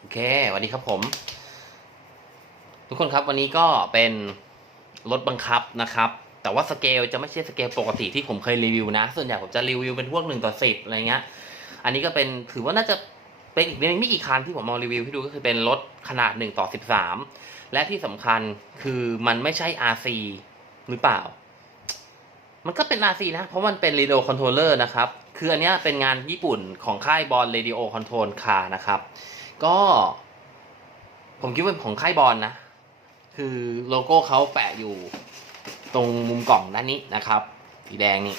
โอเควัสดีครับผม ทุกคนครับวันนี้ก็เป็นรถบังคับนะครับ แต่ว่าสเกลจะไม่ใช่สเกลปกติที่ผมเคยรีวิวนะ ส่วนใหญ่ผมจะรีวิวเป็นพวกหนึ่งต่อสิบอะไรเงี้ย อันนี้ก็เป็นถือว่าน่าจะเป็นอีกไม่กี่คันที่ผมมารีวิวให้ดูก็คือเป็นรถขนาดหนึ่งต่อสิบสามและที่สำคัญคือมันไม่ใช่ RC หรือเปล่า มันก็เป็น RC นะ เพราะมันเป็น Radio Controller นะครับ คืออันนี้เป็นงานญี่ปุ่นของค่ายบอล Radio Control Car นะครับ ก็ ผมคิดว่าเป็นของค่ายบอลนะ คือโลโก้เขาแปะอยู่ตรงมุมกล่องด้านนี้นะครับสีแดงนี่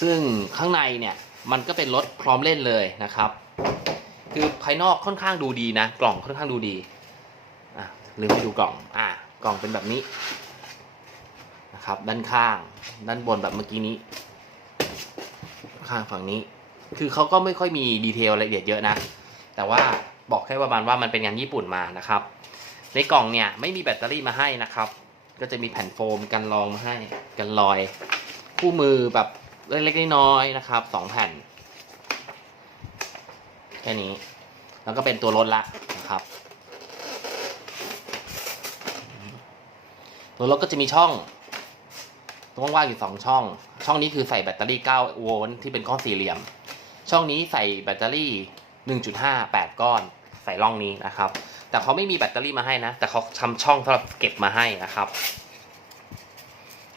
ซึ่งข้างในเนี่ยมันก็เป็นรถพร้อมเล่นเลยนะครับ คือภายนอกค่อนข้างดูดีนะ กล่องค่อนข้างดูดีอะลืมไปดูกล่องอะกล่องเป็นแบบนี้นะครับ ด้านข้าง ด้านบนแบบเมื่อกี้นี้ ข้างฝั่งนี้ คือเขาก็ไม่ค่อยมีดีเทลละเอียดเยอะนะ แต่ว่า บอกแค่ประมาณว่ามันเป็นงานญี่ปุ่นมานะครับ ในกล่องเนี่ยไม่มีแบตเตอรี่มาให้นะครับ ก็จะมีแผ่นโฟมกันรองมาให้กันรอย คู่มือแบบเล็กๆน้อยๆนะครับสองแผ่นแค่นี้ แล้วก็เป็นตัวรถละนะครับ ตัวรถก็จะมีช่องตรงว่างๆอยู่สองช่อง ช่องนี้คือใส่แบตเตอรี่ 9 โวลต์ที่เป็นก้อนสี่เหลี่ยม ช่องนี้ใส่แบตเตอรี่ 1.5 8 ก้อน ใส่ร่องนี้นะครับ แต่เขาไม่มีแบตเตอรี่มาให้นะ แต่เขาทำช่องสำหรับเก็บมาให้นะครับ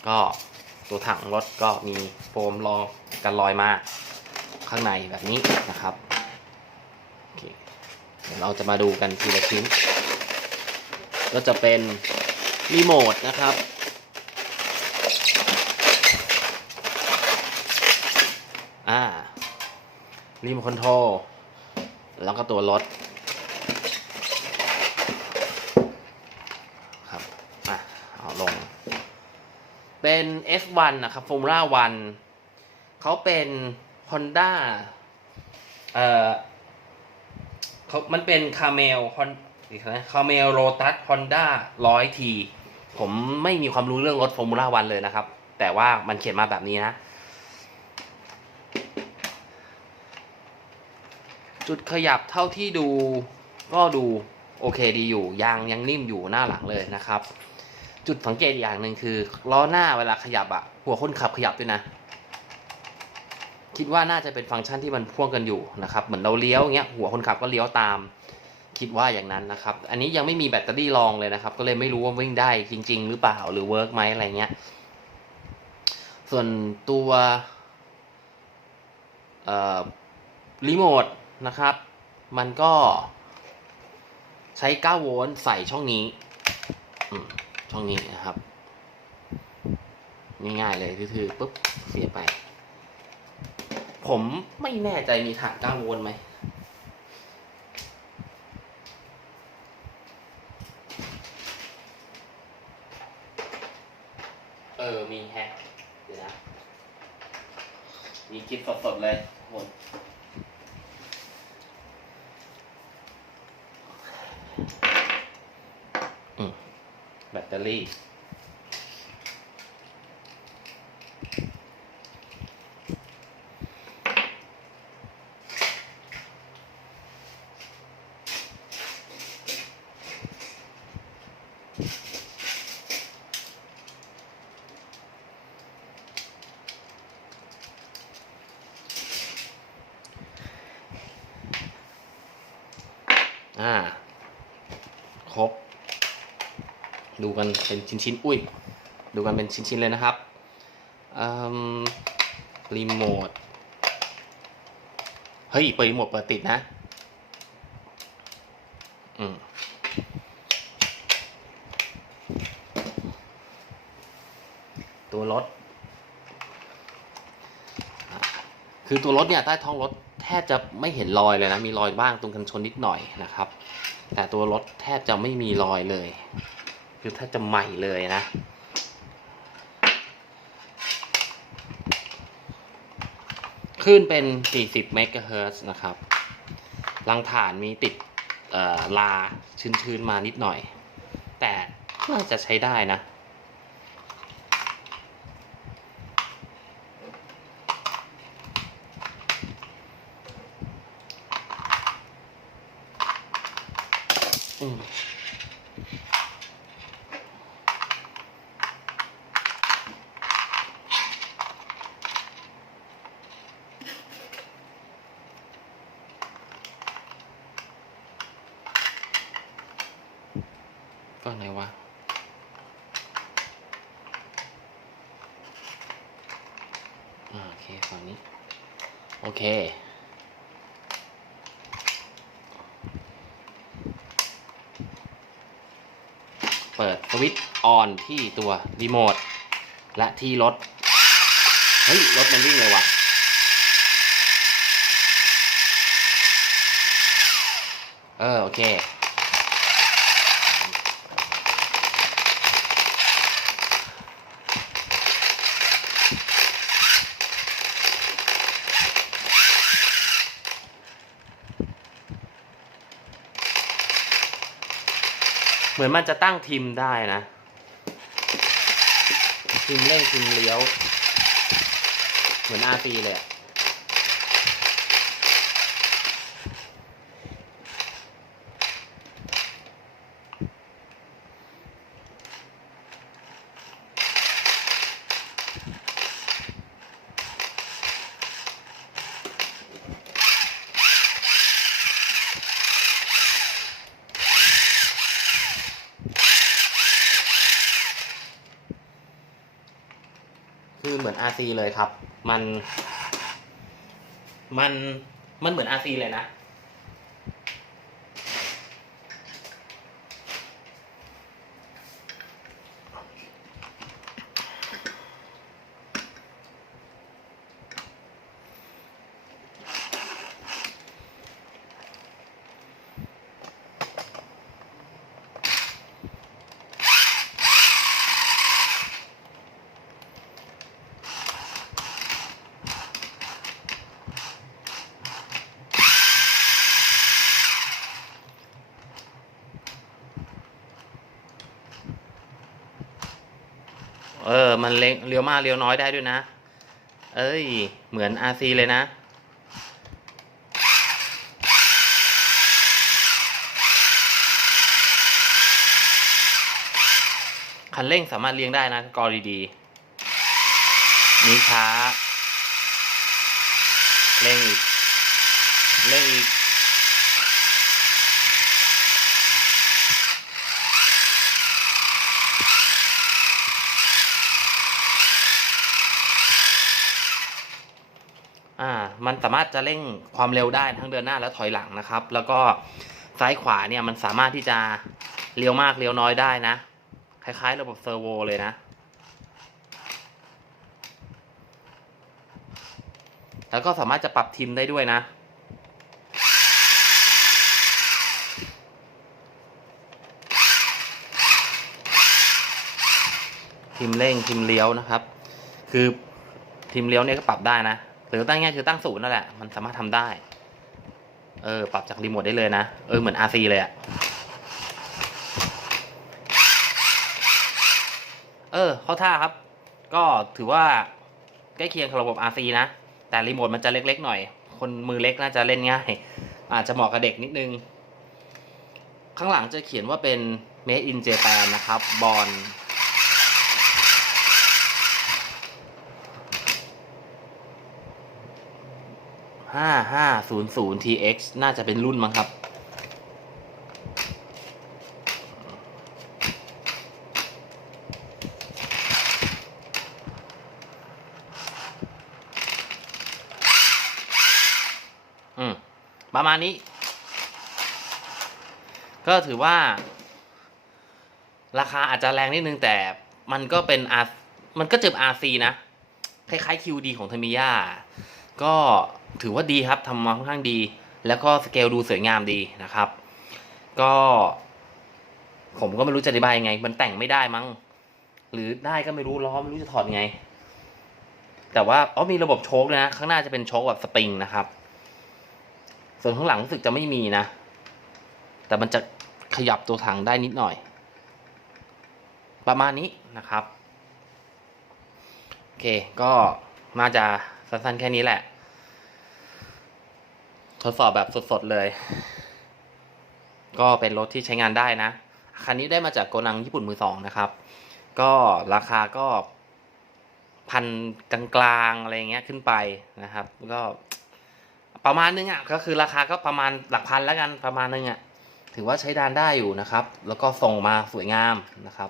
ก็ตัวถังรถก็มีโฟมรองกันรอยมาข้างในแบบนี้นะครับเเดี๋ยวเราจะมาดูกันทีละชิ้น ก็จะเป็นรีโมทนะครับ อ่ารีโมทคอนโทรลแล้วก็ตัวรถ ครับ อะ เอาลง เป็น F1 นะครับ Formula 1เขาเป็น Honda เอ่อเขามันเป็นคาเมลฮอนอีกนะคาเมลโรตัสฮอนด้าร้อยทีผมไม่มีความรู้เรื่องรถ Formula 1เลยนะครับ แต่ว่ามันเขียนมาแบบนี้นะ จุดขยับเท่าที่ดูก็ดูโอเคดีอยู่ ยางยังนิ่มอยู่หน้าหลังเลยนะครับ จุดสังเกตอีกอย่างหนึ่งคือล้อหน้าเวลาขยับอะหัวคนขับขยับด้วยนะ คิดว่าน่าจะเป็นฟังก์ชันที่มันพ่วงกันอยู่นะครับ เหมือนเราเลี้ยวอย่างเงี้ยหัวคนขับก็เลี้ยวตาม คิดว่าอย่างนั้นนะครับ อันนี้ยังไม่มีแบตเตอรี่รองเลยนะครับ ก็เลยไม่รู้ว่าวิ่งได้จริง ๆ หรือเปล่าหรือเวิร์กไหมอะไรเงี้ย ส่วนตัวรีโมทนะครับ มันก็ใช้ 9 โวลต์ใส่ช่องนี้ ช่องนี้นะครับ ง่ายๆเลยทื่อๆปุ๊บเสียไป ผมไม่แน่ใจมีฐาน9โวลต์ไหมเออมีแฮะเดี๋ยวนะมีคลิปสดๆเลยหมด อืมแบตเตอ รี่ อ่า ครบ ดูกันเป็นชิ้นๆ อุ้ย ดูกันเป็นชิ้นๆ เลยนะครับรีโมท เฮ้ย เปิดรีโมทเปิดติดนะ อืมตัวรถ คือตัวรถเนี่ย ใต้ท้องรถแทบจะไม่เห็นรอยเลยนะ มีรอยบ้างตรงกันชนนิดหน่อยนะครับ แต่ตัวรถแทบจะไม่มีรอยเลย คือถ้าจะใหม่เลยนะ ขึ้นเป็น 40เมกะเฮิรตซ์นะครับรังฐานมีติดลาชื้นๆมานิดหน่อย แต่น่าจะใช้ได้นะ ไหนวะอ่าโอเค ฝั่งนี้ โอเค เปิดสวิตช์ออนที่ตัวรีโมท และที่รถ เฮ้ย รถมันวิ่งเลยว่ะเออ โอเค เหมือนมันจะตั้งทิมได้นะ ทิมเร่งทิมเลี้ยว เหมือนอาตีเลยอะ คือเหมือน RC เลยครับ มัน มันมันเหมือน RC เลยนะ เออ มันเล็งเลี้ยวมากเลี้ยวน้อยได้ด้วยนะ เอ้ย เหมือน RC เลยนะ คันเร่งสามารถเลี้ยงได้นะ กอดีๆนี้ช้า เร่งอีก เร่งอีก อ่ามันสามารถจะเร่งความเร็วได้ทั้งเดินหน้าและถอยหลังนะครับ แล้วก็ซ้ายขวาเนี่ยมันสามารถที่จะเลี้ยวมากเลี้ยวน้อยได้นะ คล้ายๆ ระบบเซอร์โวเลยนะ แล้วก็สามารถจะปรับทิมได้ด้วยนะ ทิมเร่งทิมเลี้ยวนะครับ คือทิมเลี้ยวเนี่ยก็ปรับได้นะ รือตั้งง่ายคือตั้งศูนย์นั่นแหละ มันสามารถทำได้ เออ ปรับจากรีโมทได้เลยนะ เออ เหมือน RC เลยอะเออ เข้าท่าครับ ก็ถือว่าใกล้เคียงกับระบบ RC นะ แต่รีโมทมันจะเล็กๆหน่อย คนมือเล็กน่าจะเล่นง่าย อาจจะเหมาะกับเด็กนิดนึง ข้างหลังจะเขียนว่าเป็น made in Japan นะครับ บอล ห้าห้าศูนย์ศูนย์ TX น่าจะเป็นรุ่นมั้งครับ อืม ประมาณนี้ ก็ถือว่า ราคาอาจจะแรงนิดนึงแต่มันก็เป็น R มันก็เจ็บ RC นะ คล้ายๆ QD ของ t a m i y a ก็ถือว่าดีครับทำมาค่อนข้างดี แล้วก็สเกลดูสวยงามดีนะครับ ก็ ผมก็ไม่รู้จะอธิบายยังไง มันแต่งไม่ได้มั้ง หรือได้ก็ไม่รู้ล้อไม่รู้จะถอดยังไง แต่ว่าอ๋อมีระบบโชคนะ ข้างหน้าจะเป็นโชคแบบสปริงนะครับ ส่วนข้างหลังรู้สึกจะไม่มีนะ แต่มันจะขยับตัวถังได้นิดหน่อย ประมาณนี้นะครับ โอเค ก็น่าจะ สั้นๆแค่นี้แหละ ทดสอบแบบสดๆเลย ก็เป็นรถที่ใช้งานได้นะ คันนี้ได้มาจากโกนังญี่ปุ่นมือสองนะครับ ก็ราคาก็พันกลางๆอะไรเงี้ยขึ้นไปนะครับ ก็ประมาณนึงอะก็คือราคาก็ประมาณหลักพันแล้วกันประมาณนึงอะถือว่าใช้ดานได้อยู่นะครับ แล้วก็ส่งมาสวยงามนะครับ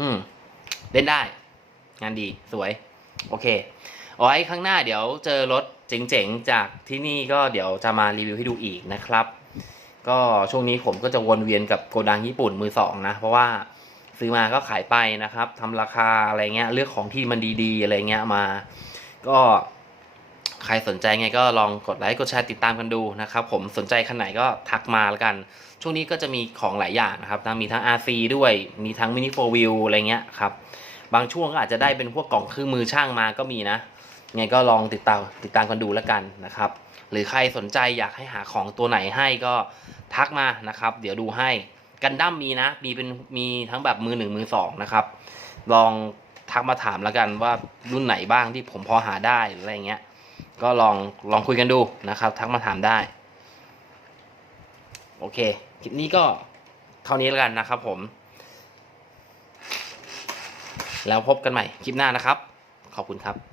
อืม เล่นได้ งานดีสวย โอเคเอาไว้ข้างหน้าเดี๋ยวเจอรถเจ๋งๆ จากที่นี่ก็เดี๋ยวจะมารีวิวให้ดูอีกนะครับ ก็ช่วงนี้ผมก็จะวนเวียนกับโกดังญี่ปุ่นมือสองนะ เพราะว่าซื้อมาก็ขายไปนะครับทำราคาอะไรเงี้ยเลือกของที่มันดีๆ อะไรเงี้ยมา ก็ ใครสนใจไงก็ลองกดไลค์กดแชร์ติดตามกันดูนะครับผมสนใจคันไหนก็ทักมาแล้วกัน ช่วงนี้ก็จะมีของหลายอย่างนะครับมีทั้ง RC ด้วยมีทั้ง Mini 4 Wheel อะไรเงี้ยครับบางช่วงก็อาจจะได้เป็นพวกกล่องเครื่องมือช่างมาก็มีนะไงก็ลองติดตามติดตามกันดูแล้วกันนะครับหรือใครสนใจอยากให้หาของตัวไหนให้ก็ทักมานะครับ เดี๋ยวดูให้กันดั้มมีนะ มีเป็นมีทั้งแบบมือหนึ่งมือสองนะครับ ลองทักมาถามแล้วกันว่ารุ่นไหนบ้างที่ผมพอหาได้หรืออะไรเงี้ย ก็ลองลองคุยกันดูนะครับ ทักมาถามได้ โอเคคลิปนี้ก็เท่านี้แล้วกันนะครับผม แล้วพบกันใหม่คลิปหน้านะครับ ขอบคุณครับ